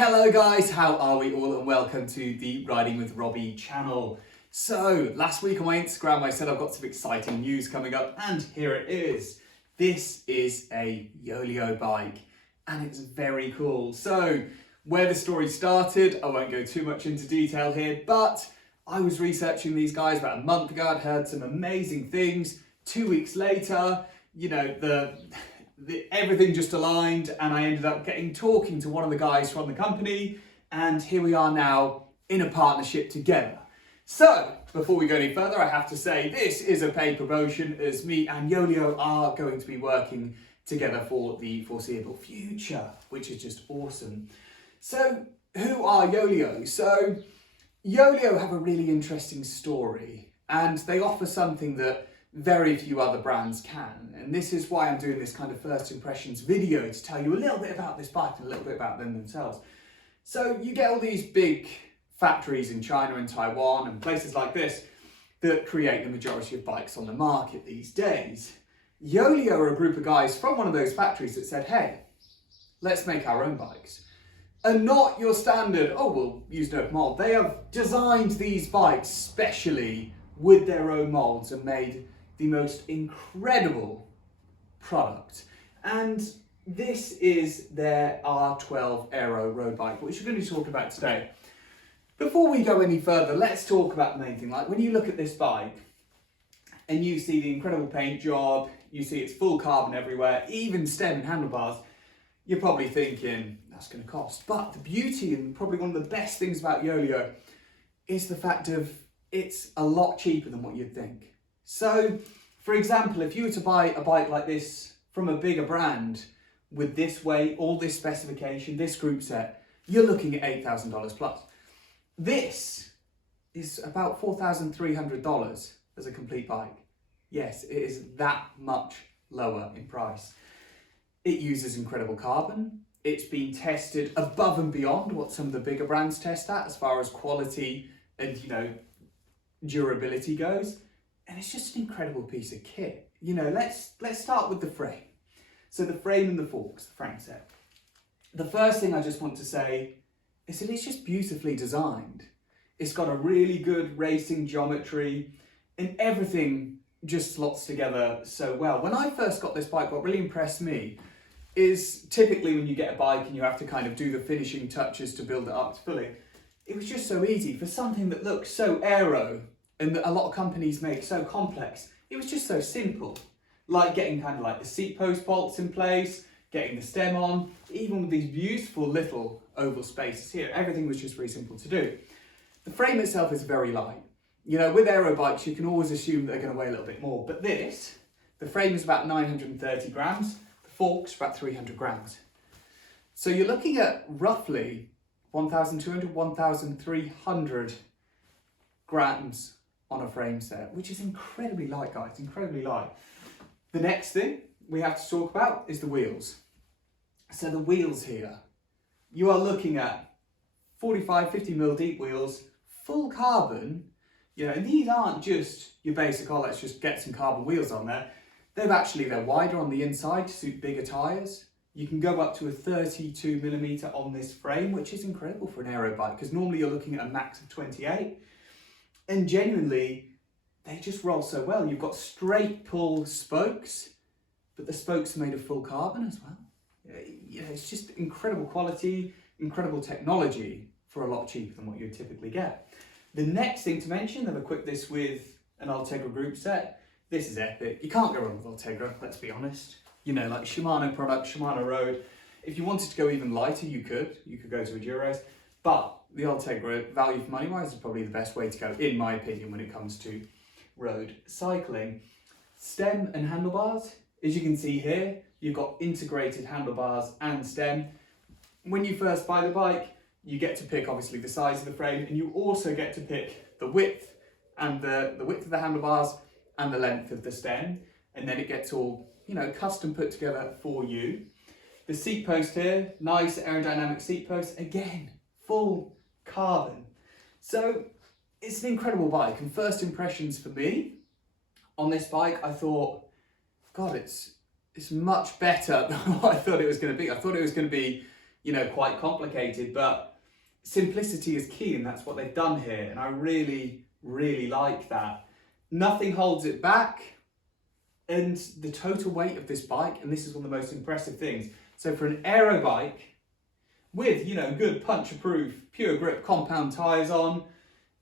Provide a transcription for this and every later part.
Hello guys, how are we all, and welcome to the Riding with Robbie channel. So last week on my Instagram I said I've got some exciting news coming up, and here it is. This is a Yoeleo bike and it's very cool. So where the story started, I won't go too much into detail here, but I was researching these guys about a month ago. I'd heard some amazing things. 2 weeks later, you know, everything just aligned, and I ended up talking to one of the guys from the company, and here we are now in a partnership together. So before we go any further, I have to say this is a paid promotion, as me and Yoeleo are going to be working together for the foreseeable future, which is just awesome. So who are Yoeleo? So Yoeleo have a really interesting story, and they offer something that very few other brands can, and this is why I'm doing this kind of first impressions video, to tell you a little bit about this bike and a little bit about them themselves. So you get all these big factories in China and Taiwan and places like this that create the majority of bikes on the market these days. Yoeleo are a group of guys from one of those factories that said, hey, let's make our own bikes. And not your standard, oh, we'll use no mold. They have designed these bikes specially with their own molds and made the most incredible product. And this is their R12 Aero road bike, which we're going to talk about today. Before we go any further, let's talk about the main thing. Like when you look at this bike and you see the incredible paint job, you see it's full carbon everywhere, even stem and handlebars, you're probably thinking that's going to cost. But the beauty, and probably one of the best things about Yoeleo, is the fact of it's a lot cheaper than what you'd think. So, for example, if you were to buy a bike like this from a bigger brand with this weight, all this specification, this group set, you're looking at $8,000 plus. This is about $4,300 as a complete bike. Yes, it is that much lower in price. It uses incredible carbon. It's been tested above and beyond what some of the bigger brands test at as far as quality and, you know, durability goes. And it's just an incredible piece of kit. You know, let's start with the frame. So the frame and the forks, the frame set. The first thing I just want to say is that it's just beautifully designed. It's got a really good racing geometry, and everything just slots together so well. When I first got this bike, what really impressed me is typically when you get a bike and you have to kind of do the finishing touches to build it up fully, it was just so easy for something that looks so aero and that a lot of companies make so complex. It was just so simple, like getting kind of like the seat post bolts in place, getting the stem on, even with these beautiful little oval spaces here, everything was just really simple to do. The frame itself is very light. You know, with aero bikes, you can always assume they're going to weigh a little bit more, but this, the frame is about 930 grams, the forks about 300 grams. So you're looking at roughly 1,200, 1,300 grams on a frame set, which is incredibly light, guys, incredibly light. The next thing we have to talk about is the wheels. So the wheels here, you are looking at 45, 50 mil deep wheels, full carbon, you know, and these aren't just your basic, oh, let's just get some carbon wheels on there. They're wider on the inside to suit bigger tires. You can go up to a 32 millimeter on this frame, which is incredible for an aero bike, because normally you're looking at a max of 28. And genuinely, they just roll so well. You've got straight pull spokes, but the spokes are made of full carbon as well. Yeah, it's just incredible quality, incredible technology for a lot cheaper than what you'd typically get. The next thing to mention, they've equipped this with an Ultegra Group Set. This is epic. You can't go wrong with Ultegra, let's be honest. You know, like Shimano product, Shimano Road. If you wanted to go even lighter, you could go to a Duros, but the Ultegra, value for money wise, is probably the best way to go, in my opinion, when it comes to road cycling. Stem and handlebars, as you can see here, you've got integrated handlebars and stem. When you first buy the bike, you get to pick obviously the size of the frame, and you also get to pick the width and the width of the handlebars and the length of the stem, and then it gets all, you know, custom put together for you. The seat post here, nice aerodynamic seat post, again, full carbon. So it's an incredible bike, and first impressions for me on this bike, I thought, God, it's much better than what I thought it was going to be. I thought it was going to be, you know, quite complicated, but simplicity is key, and that's what they've done here. And I really, really like that. Nothing holds it back. And the total weight of this bike, and this is one of the most impressive things. So for an aero bike with, you know, good punch-proof, pure grip compound tyres on,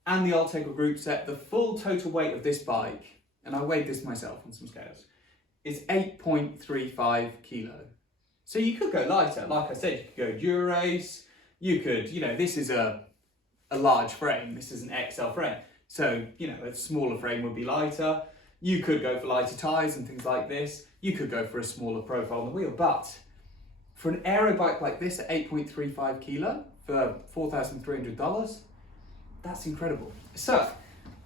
and the Ultegra Group Set, the full total weight of this bike, and I weighed this myself on some scales, is 8.35 kilo. So you could go lighter. Like I said, you could go Durace. You could, you know, this is a large frame. This is an XL frame. So, you know, a smaller frame would be lighter. You could go for lighter tyres and things like this. You could go for a smaller profile on the wheel. But for an aero bike like this at 8.35 kilo for $4,300, that's incredible. So,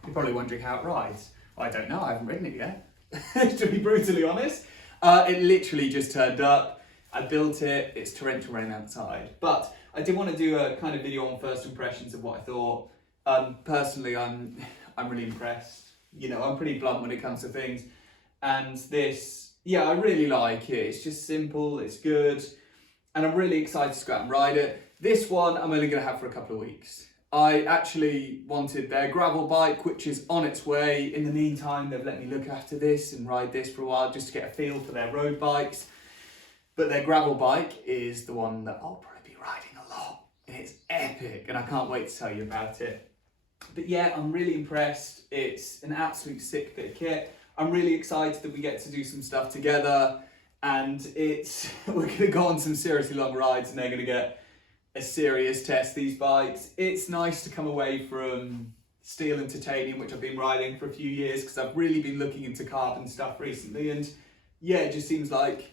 you're probably wondering how it rides. I don't know, I haven't ridden it yet, to be brutally honest. It literally just turned up. I built it, it's torrential rain outside. But I did want to do a kind of video on first impressions of what I thought. Personally, I'm really impressed. You know, I'm pretty blunt when it comes to things. And this, yeah, I really like it. It's just simple, it's good. And I'm really excited to go out and ride it. This one, I'm only going to have for a couple of weeks. I actually wanted their gravel bike, which is on its way. In the meantime, they've let me look after this and ride this for a while just to get a feel for their road bikes. But their gravel bike is the one that I'll probably be riding a lot. And it's epic, and I can't wait to tell you about it. But yeah, I'm really impressed. It's an absolute sick bit of kit. I'm really excited that we get to do some stuff together, and we're gonna go on some seriously long rides, and they're gonna get a serious test, these bikes. It's nice to come away from steel and titanium, which I've been riding for a few years, because I've really been looking into carbon stuff recently, and yeah, it just seems like,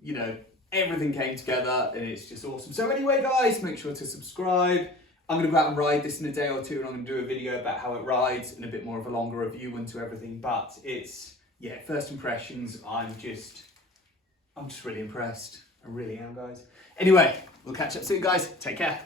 you know, everything came together, and it's just awesome. So anyway, guys, make sure to subscribe. I'm going to go out and ride this in a day or two, and I'm going to do a video about how it rides and a bit more of a longer review into everything. But it's, yeah, first impressions, I'm just really impressed. I really am, guys. Anyway, we'll catch up soon, guys. Take care.